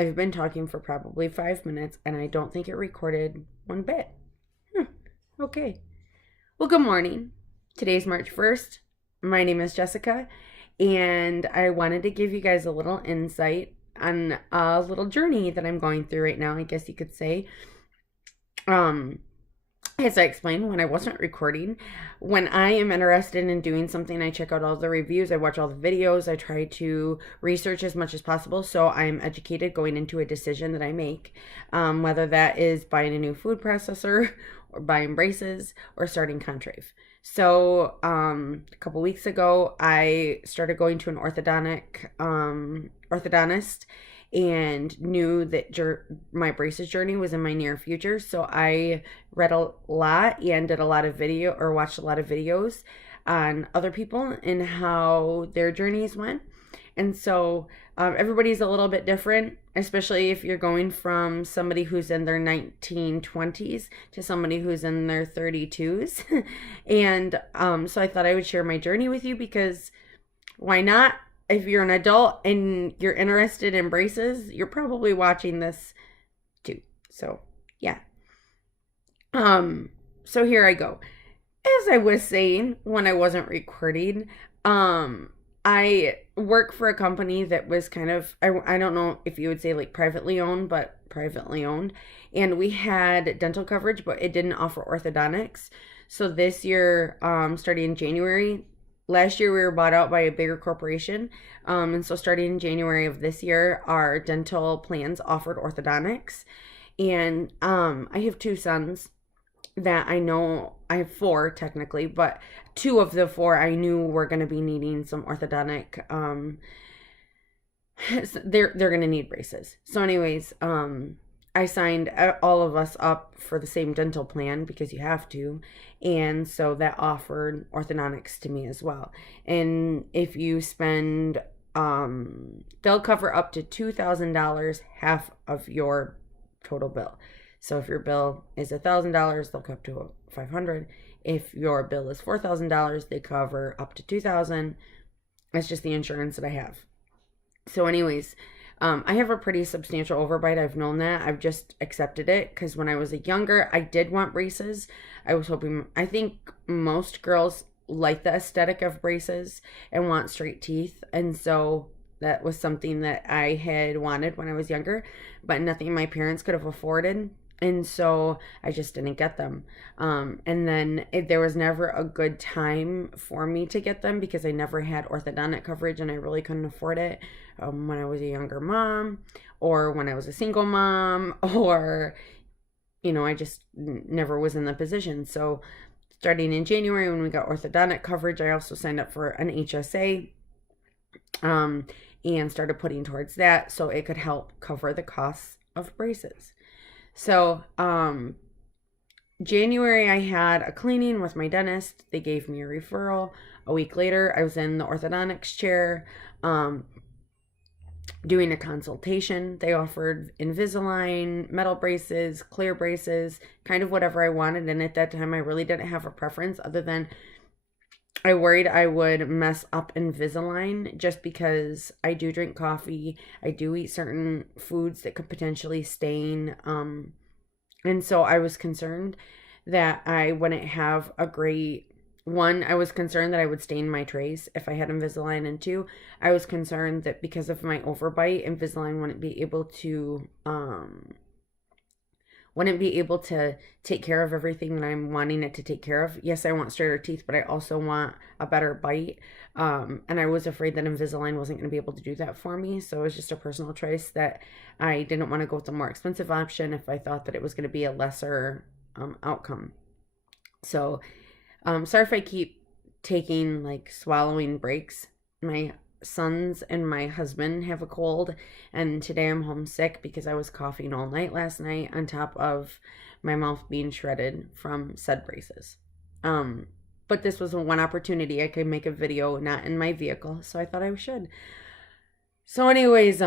I've been talking for probably 5 minutes and I don't think it recorded one bit. Okay. Well, good morning. Today's March 1st. My name is Jessica, and I wanted to give you guys a little insight on a little journey that I'm going through right now, I guess you could say. As I explained when I wasn't recording, when I am interested in doing something, I check out all the reviews, I watch all the videos, I try to research as much as possible so I'm educated going into a decision that I make, whether that is buying a new food processor or buying braces or starting Contrave. So a couple weeks ago, I started going to an orthodontist and knew that my braces journey was in my near future. So I read a lot and did a lot of watched a lot of videos on other people and how their journeys went. And so everybody's a little bit different, especially if you're going from somebody who's in their 1920s to somebody who's in their 32s. And so I thought I would share my journey with you because why not? If you're an adult and you're interested in braces, you're probably watching this too. So, yeah. So here I go. As I was saying when I wasn't recording, I work for a company that was kind of, I don't know if you would say like privately owned, but privately owned. And we had dental coverage, but it didn't offer orthodontics. So this year, starting in January, last year we were bought out by a bigger corporation, and so starting in January of this year, our dental plans offered orthodontics. And I have two sons that I know, I have four technically, but two of the four I knew were going to be needing some orthodontic, they're going to need braces. So anyways, I signed all of us up for the same dental plan because you have to. And so that offered orthodontics to me as well. And if you spend, they'll cover up to $2,000, half of your total bill. So if your bill is $1,000, they'll cover up to $500. If your bill is $4,000, they cover up to $2,000. That's just the insurance that I have. So anyways, I have a pretty substantial overbite. I've known that. I've just accepted it because when I was younger, I did want braces. I think most girls like the aesthetic of braces and want straight teeth. And so that was something that I had wanted when I was younger, but nothing my parents could have afforded. And so I just didn't get them. And then there was never a good time for me to get them because I never had orthodontic coverage and I really couldn't afford it when I was a younger mom or when I was a single mom or, I just never was in the position. So starting in January when we got orthodontic coverage, I also signed up for an HSA and started putting towards that so it could help cover the costs of braces. So, January I had a cleaning with my dentist. They gave me a referral. A week later, I was in the orthodontics chair, doing a consultation. They offered Invisilign, metal braces, clear braces, kind of whatever I wanted. And at that time, I really didn't have a preference other than I worried I would mess up Invisilign just because I do drink coffee. I do eat certain foods that could potentially stain. And so I was concerned that I wouldn't have a great one. I was concerned that I would stain my trays if I had Invisilign. And two, I was concerned that because of my overbite, Invisilign wouldn't be able to take care of everything that I'm wanting it to take care of. Yes, I want straighter teeth, but I also want a better bite. And I was afraid that Invisilign wasn't going to be able to do that for me. So it was just a personal choice that I didn't want to go with the more expensive option if I thought that it was going to be a lesser outcome. So sorry if I keep taking swallowing breaks. My sons and my husband have a cold, and today I'm homesick because I was coughing all night last night on top of my mouth being shredded from said braces. But this was one opportunity I could make a video not in my vehicle, so I thought I should. So anyways,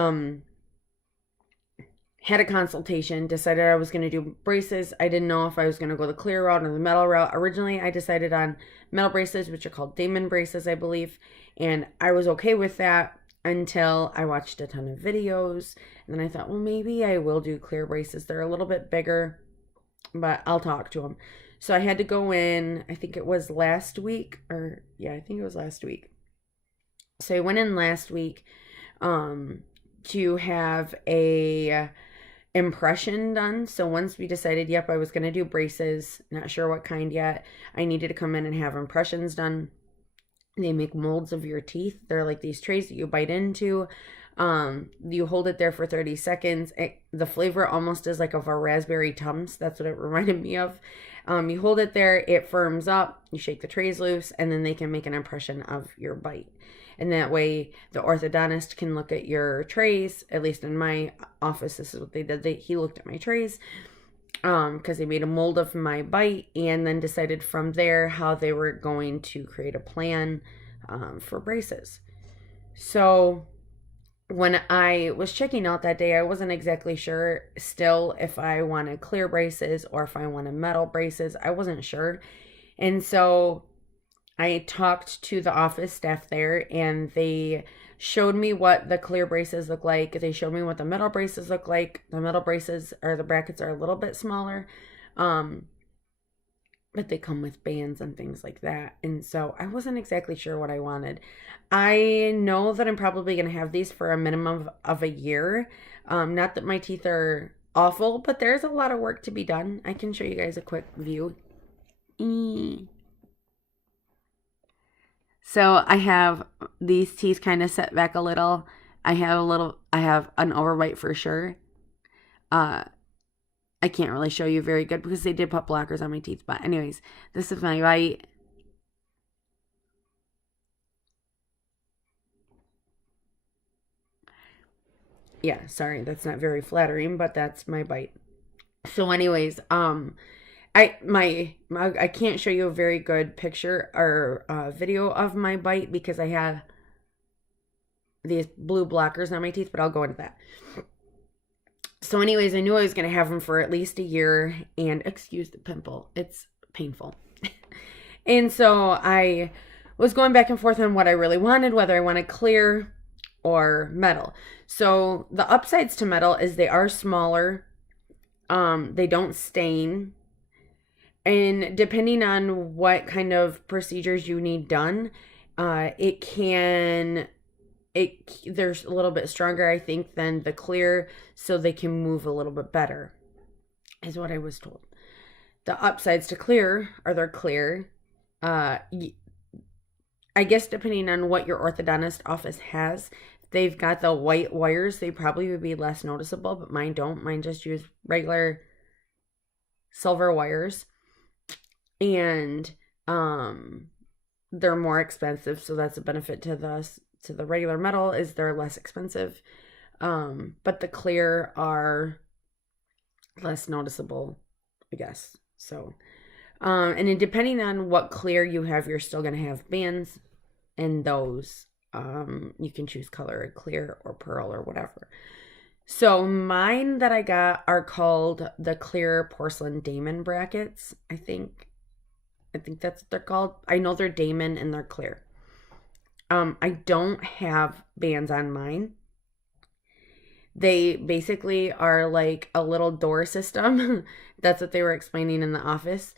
had a consultation, decided I was going to do braces. I didn't know if I was going to go the clear route or the metal route. Originally, I decided on metal braces, which are called Damon braces, I believe. And I was okay with that. until I watched a ton of videos. And then I thought, well, maybe I will do clear braces. They're a little bit bigger, but I'll talk to them. So I had to go in, I think it was last week, or yeah, I think it was last week. So I went in last week to have a impression done. So once we decided, yep, I was going to do braces, not sure what kind yet, I needed to come in and have impressions done. They make molds of your teeth. They're like these trays that you bite into. You hold it there for 30 seconds. The flavor almost is like of a raspberry Tums. That's what it reminded me of. You hold it there, it firms up, you shake the trays loose, and then they can make an impression of your bite. And that way the orthodontist can look at your trays. At least in my office, this is what they did. He looked at my trays because they made a mold of my bite and then decided from there how they were going to create a plan for braces. So when I was checking out that day, I wasn't exactly sure still if I wanted clear braces or if I wanted metal braces. I wasn't sure. And so I talked to the office staff there, and they showed me what the clear braces look like. They showed me what the metal braces look like. The metal braces, or the brackets, are a little bit smaller, but they come with bands and things like that. And so I wasn't exactly sure what I wanted. I know that I'm probably going to have these for a minimum of a year. Not that my teeth are awful, but there's a lot of work to be done. I can show you guys a quick view. So I have these teeth kind of set back a little. I have an overbite for sure. I can't really show you very good because they did put blockers on my teeth. But anyways, this is my bite. Yeah, sorry, that's not very flattering, but that's my bite. So anyways, I can't show you a very good picture or video of my bite because I have these blue blockers on my teeth, but I'll go into that. So anyways, I knew I was going to have them for at least a year, and excuse the pimple, it's painful. And so I was going back and forth on what I really wanted, whether I wanted clear or metal. So the upsides to metal is they are smaller, they don't stain, and depending on what kind of procedures you need done, they're a little bit stronger, I think, than the clear, so they can move a little bit better, is what I was told. The upsides to clear are they're clear. I guess depending on what your orthodontist office has, if they've got the white wires, they probably would be less noticeable, but mine don't. Mine just use regular silver wires. And they're more expensive, so that's a benefit to the regular metal, is they're less expensive. But the clear are less noticeable, I guess. So and then depending on what clear you have, you're still going to have bands in those. You can choose color, clear or pearl or whatever. So mine that I got are called the clear porcelain Damon brackets. I think that's what they're called. I know they're Damon and they're clear. I don't have bands on mine. They basically are like a little door system. That's what they were explaining in the office.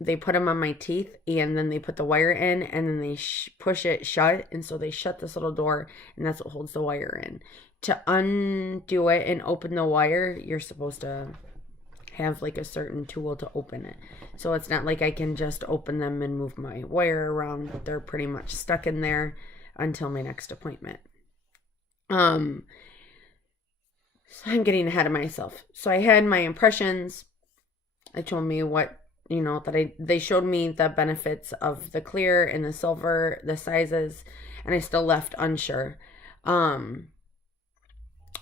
They put them on my teeth, and then they put the wire in, and then they push it shut. And so they shut this little door, and that's what holds the wire in. To undo it and open the wire, you're supposed to have like a certain tool to open it. So it's not like I can just open them and move my wire around. They're pretty much stuck in there until my next appointment. So I'm getting ahead of myself. So I had my impressions. They told me what, they showed me the benefits of the clear and the silver, the sizes, and I still left unsure.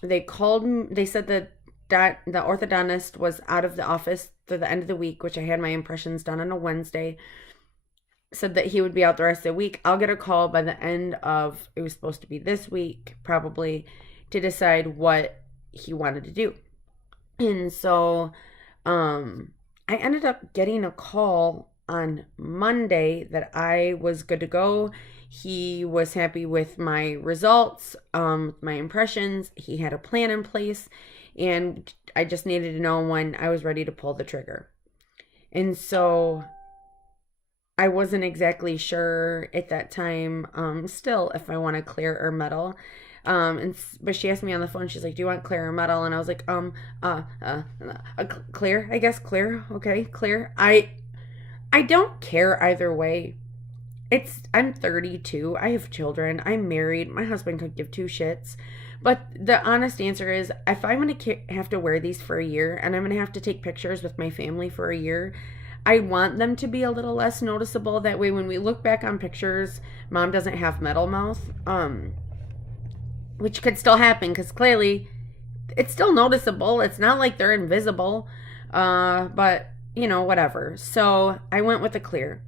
They called me, they said that the orthodontist was out of the office through the end of the week, which I had my impressions done on a Wednesday. Said that he would be out the rest of the week. I'll get a call by the end of, it was supposed to be this week, probably, to decide what he wanted to do. And so, I ended up getting a call on Monday that I was good to go. He was happy with my results, my impressions. He had a plan in place, and I just needed to know when I was ready to pull the trigger. And so I wasn't exactly sure at that time, still, if I want to clear or metal. But she asked me on the phone, she's like, do you want clear or metal? And I was like, clear, I guess, clear. Okay, clear. I don't care either way. I'm 32. I have children. I'm married. My husband could give two shits. But the honest answer is, if I'm going to have to wear these for a year and I'm going to have to take pictures with my family for a year, I want them to be a little less noticeable. That way, when we look back on pictures, Mom doesn't have metal mouth, which could still happen because clearly it's still noticeable. It's not like they're invisible, but, whatever. So I went with the clear.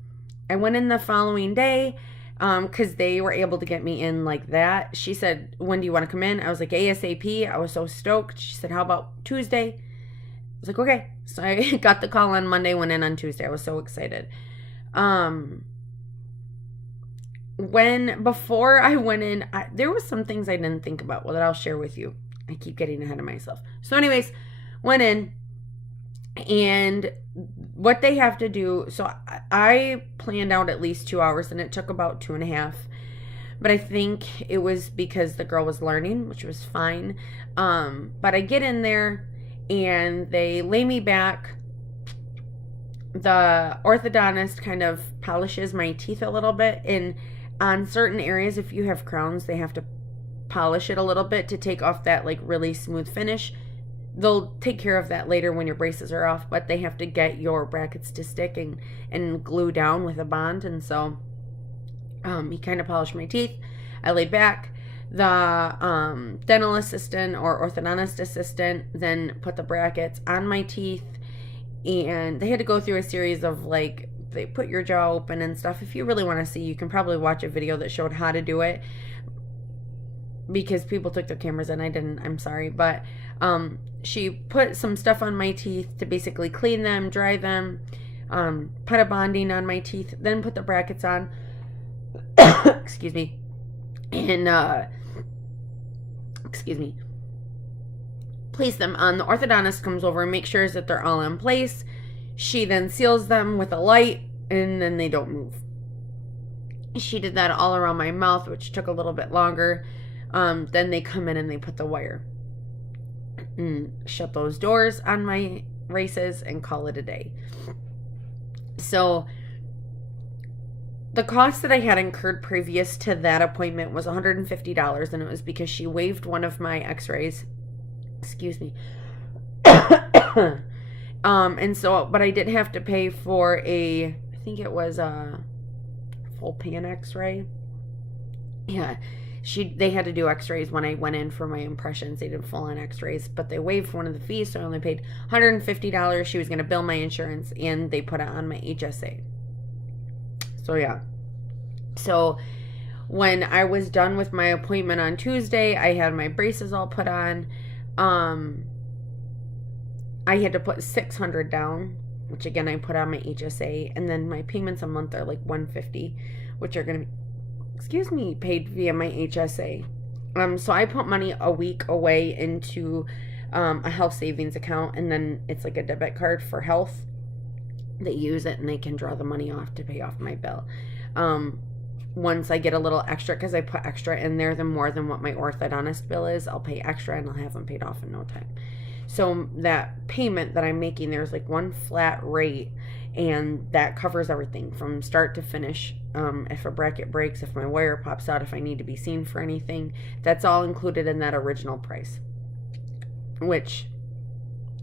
I went in the following day because they were able to get me in like that. She said, when do you want to come in? I was like, ASAP. I was so stoked. She said, how about Tuesday? I was like, okay. So I got the call on Monday, went in on Tuesday. I was so excited. Before I went in, there was some things I didn't think about. Well, that I'll share with you. I keep getting ahead of myself. So anyways, went in. And what they have to do, so I planned out at least 2 hours, and it took about 2.5. But I think it was because the girl was learning, which was fine. But I get in there, and they lay me back. The orthodontist kind of polishes my teeth a little bit. And on certain areas, if you have crowns, they have to polish it a little bit to take off that like really smooth finish. They'll take care of that later when your braces are off, but they have to get your brackets to stick and glue down with a bond. And so he kind of polished my teeth. I laid back. The dental assistant or orthodontist assistant then put the brackets on my teeth, and they had to go through a series of like, they put your jaw open and stuff. If you really want to see, you can probably watch a video that showed how to do it, because people took their cameras and I didn't. I'm sorry. But she put some stuff on my teeth to basically clean them, dry them, put a bonding on my teeth, then put the brackets on. Excuse me. And, place them on. The orthodontist comes over and makes sure that they're all in place. She then seals them with a light, and then they don't move. She did that all around my mouth, which took a little bit longer. Then they come in and they put the wire. Shut those doors on my braces and call it a day. So the cost that I had incurred previous to that appointment was $150, and it was because she waived one of my x-rays. Excuse me. And so, but I did have to pay for I think it was a full pan x-ray. Yeah. They had to do x-rays when I went in for my impressions. They did full-on x-rays, but they waived one of the fees, so I only paid $150. She was going to bill my insurance, and they put it on my HSA. So, yeah. So, when I was done with my appointment on Tuesday, I had my braces all put on. I had to put $600 down, which, again, I put on my HSA, and then my payments a month are like $150, which are going to be paid via my HSA. So I put money a week away into a health savings account, and then it's like a debit card for health. They use it and they can draw the money off to pay off my bill. Once I get a little extra, because I put extra in there, the more than what my orthodontist bill is, I'll pay extra and I'll have them paid off in no time. So that payment that I'm making, there's like one flat rate, and that covers everything from start to finish. If a bracket breaks, if my wire pops out, if I need to be seen for anything, that's all included in that original price, which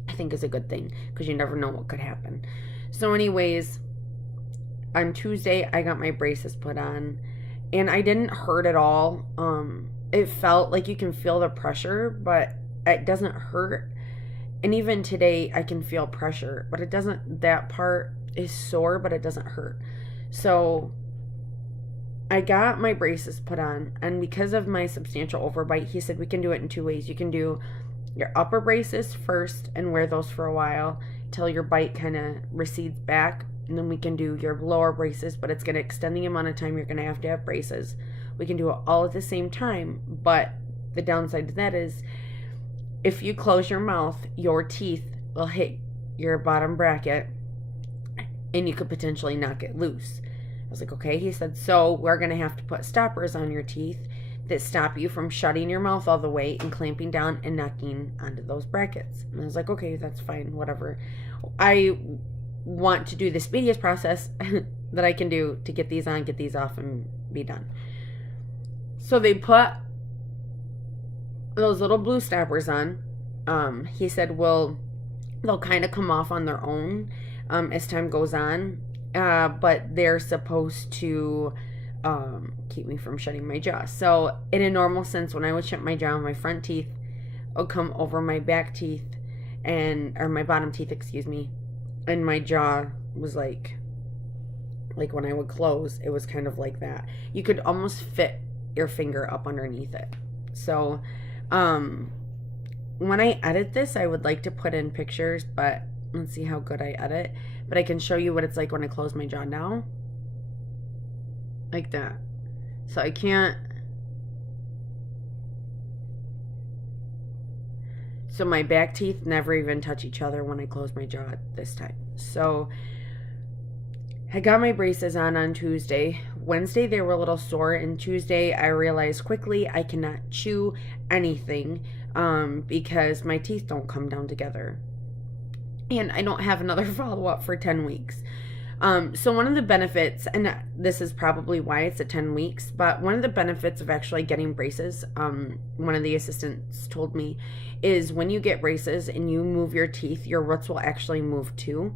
I think is a good thing, because you never know what could happen. So anyways, on Tuesday, I got my braces put on, and I didn't hurt at all. It felt like you can feel the pressure, but it doesn't hurt. And even today, I can feel pressure, but it doesn't, that part is sore, but it doesn't hurt. So I got my braces put on, and because of my substantial overbite, he said we can do it in 2 ways. You can do your upper braces first and wear those for a while till your bite kind of recedes back, and then we can do your lower braces, but it's going to extend the amount of time you're going to have braces. We can do it all at the same time, but the downside to that is if you close your mouth, your teeth will hit your bottom bracket and you could potentially knock it loose. I was like, okay. He said, so we're going to have to put stoppers on your teeth that stop you from shutting your mouth all the way and clamping down and knocking onto those brackets. And I was like, okay, that's fine, whatever. I want to do the speediest process that I can do to get these on, get these off, and be done. So they put those little blue stoppers on. He said, well, they'll kind of come off on their own as time goes on, but they're supposed to keep me from shutting my jaw. So in a normal sense, when I would shut my jaw, my front teeth would come over my back teeth or my bottom teeth, excuse me, and my jaw was like when I would close, it was kind of like that. You could almost fit your finger up underneath it. So when I edit this, I would like to put in pictures, but let's see how good I edit. But I can show you what it's like when I close my jaw now. Like that. So I can't. So my back teeth never even touch each other when I close my jaw this time. So I got my braces on Tuesday. Wednesday they were a little sore, and Tuesday I realized quickly I cannot chew anything because my teeth don't come down together. And I don't have another follow-up for 10 weeks. So one of the benefits, and this is probably why it's at 10 weeks, but one of the benefits of actually getting braces, one of the assistants told me, is when you get braces and you move your teeth, your roots will actually move too.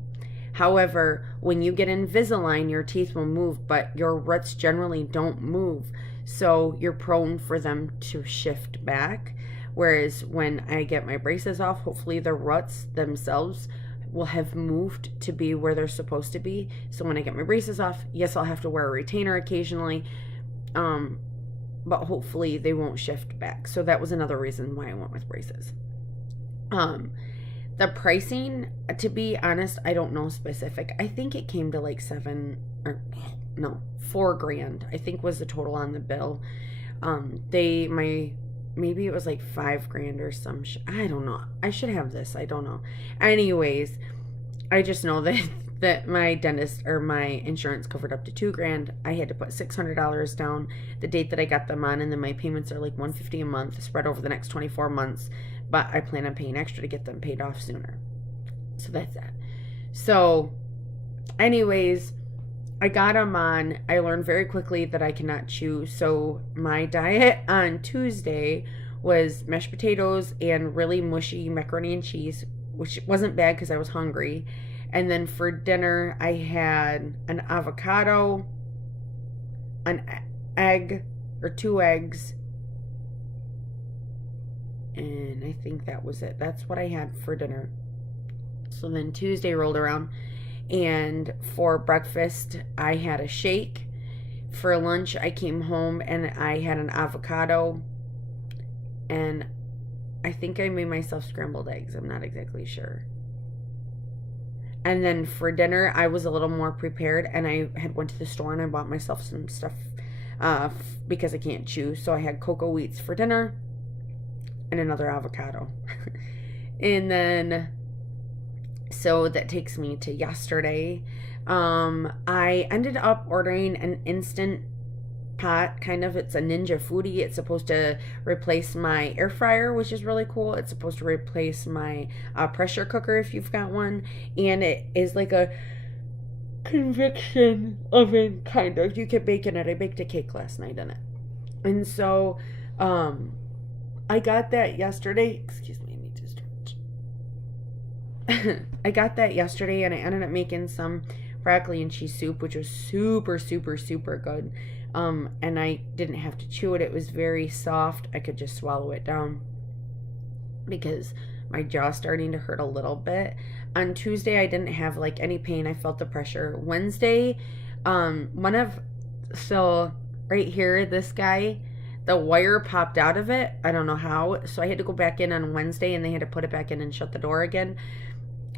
However, when you get Invisilign, your teeth will move, but your roots generally don't move. So you're prone for them to shift back. Whereas when I get my braces off, hopefully the roots themselves will have moved to be where they're supposed to be. So when I get my braces off, yes, I'll have to wear a retainer occasionally, but hopefully they won't shift back. So that was another reason why I went with braces. The pricing, to be honest, I don't know specific. I think it came to like $4,000, I think was the total on the bill. Maybe it was like $5,000 or some I don't know. I should have this. I don't know. Anyways, I just know that my dentist or my insurance covered up to $2,000. I had to put $600 down the date that I got them on, and then my payments are like $150 a month spread over the next 24 months. But I plan on paying extra to get them paid off sooner. So that's that. So, anyways, I got them on. I learned very quickly that I cannot chew. So my diet on Tuesday was mashed potatoes and really mushy macaroni and cheese, which wasn't bad because I was hungry. And then for dinner, I had an avocado, an egg or 2 eggs, and I think that was it. That's what I had for dinner. So then Tuesday rolled around, and for breakfast, I had a shake. For lunch, I came home and I had an avocado, and I think I made myself scrambled eggs. I'm not exactly sure. And then for dinner, I was a little more prepared, and I had went to the store and I bought myself some stuff because I can't chew. So I had cocoa wheats for dinner and another avocado. And then, so that takes me to yesterday. I ended up ordering an Instant Pot, kind of. It's a Ninja Foodie. It's supposed to replace my air fryer, which is really cool. It's supposed to replace my pressure cooker if you've got one. And it is like a convection oven, kind of. You can bake in it. I baked a cake last night in it. And so, I got that yesterday. Excuse me, I need to stretch. I got that yesterday, and I ended up making some broccoli and cheese soup, which was super, super, super good. And I didn't have to chew it. It was very soft. I could just swallow it down because my jaw's starting to hurt a little bit. On Tuesday, I didn't have like any pain. I felt the pressure. Wednesday, so right here, this guy, the wire popped out of it. I don't know how. So I had to go back in on Wednesday, and they had to put it back in and shut the door again.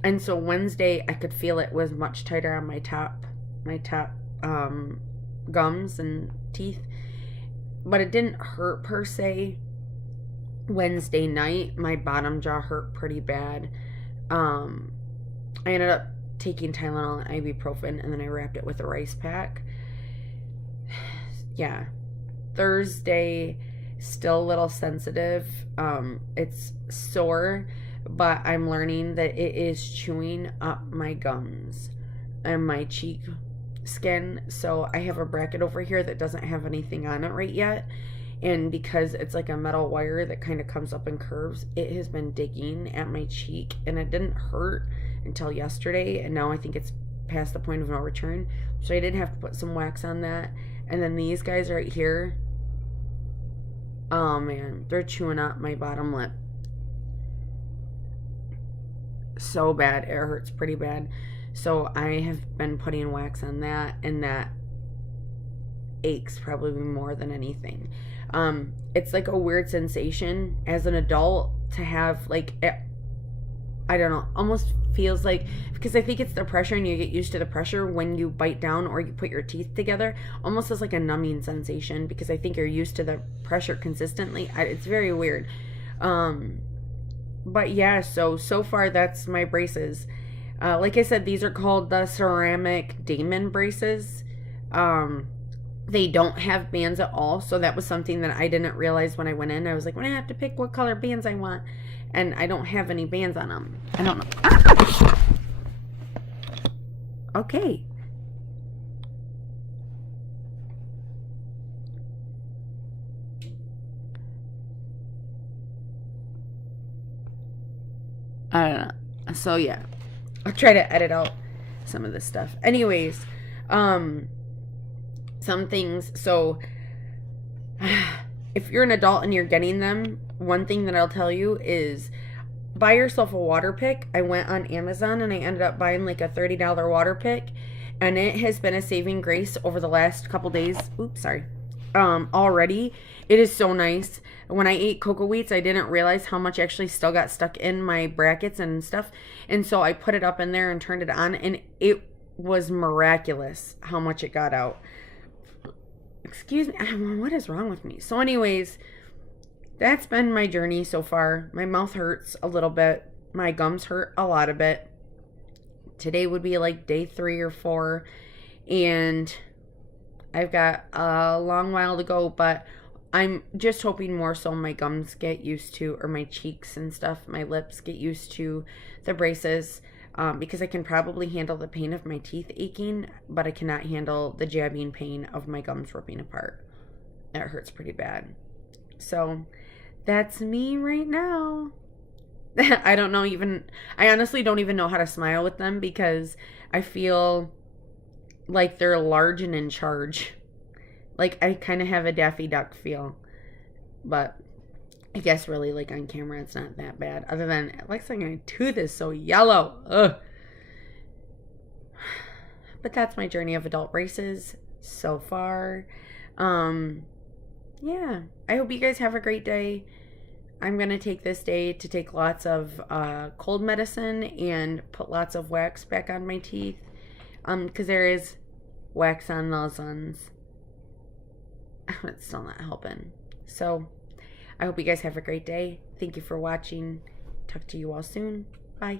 And so Wednesday, I could feel it was much tighter on my top gums and teeth, but it didn't hurt per se. Wednesday night, my bottom jaw hurt pretty bad. I ended up taking Tylenol and ibuprofen, and then I wrapped it with a rice pack. Yeah. Thursday, still a little sensitive. It's sore, but I'm learning that it is chewing up my gums and my cheek skin. So I have a bracket over here that doesn't have anything on it right yet. And because it's like a metal wire that kind of comes up and curves, it has been digging at my cheek, and it didn't hurt until yesterday, and now I think it's past the point of no return. So I did have to put some wax on that. And then these guys right here, oh man, they're chewing up my bottom lip so bad. It hurts pretty bad. So I have been putting wax on that, and that aches probably more than anything. It's like a weird sensation as an adult to have, like, I don't know, almost feels like, because I think it's the pressure, and you get used to the pressure when you bite down or you put your teeth together, almost as like a numbing sensation, because I think you're used to the pressure consistently. It's very weird. But yeah, so far that's my braces. Like I said, these are called the ceramic Damon braces. They don't have bands at all, so that was something that I didn't realize when I went in. I was like, well, I have to pick what color bands I want, and I don't have any bands on them. I don't know. Ah! Okay. I don't know. So yeah, I'll try to edit out some of this stuff. Anyways, some things. So if you're an adult and you're getting them, one thing that I'll tell you is buy yourself a water pick. I went on Amazon and I ended up buying like a $30 water pick, and it has been a saving grace over the last couple days. Oops, sorry. Already. It is so nice. When I ate cocoa wheats, I didn't realize how much actually still got stuck in my brackets and stuff. And so I put it up in there and turned it on, and it was miraculous how much it got out. Excuse me. What is wrong with me? So anyways, that's been my journey so far. My mouth hurts a little bit. My gums hurt a lot of it. Today would be like day 3 or 4. And I've got a long while to go, but I'm just hoping more so my gums get used to, or my cheeks and stuff, my lips get used to the braces, because I can probably handle the pain of my teeth aching, but I cannot handle the jabbing pain of my gums ripping apart. It hurts pretty bad. So that's me right now. I honestly don't even know how to smile with them, because I feel like they're large and in charge. Like, I kind of have a Daffy Duck feel. But I guess really, like, on camera, it's not that bad. Other than, it looks like my tooth is so yellow. Ugh. But that's my journey of adult braces so far. Yeah. I hope you guys have a great day. I'm going to take this day to take lots of cold medicine and put lots of wax back on my teeth. Because there is wax on those ones. It's still not helping. So, I hope you guys have a great day. Thank you for watching. Talk to you all soon. Bye.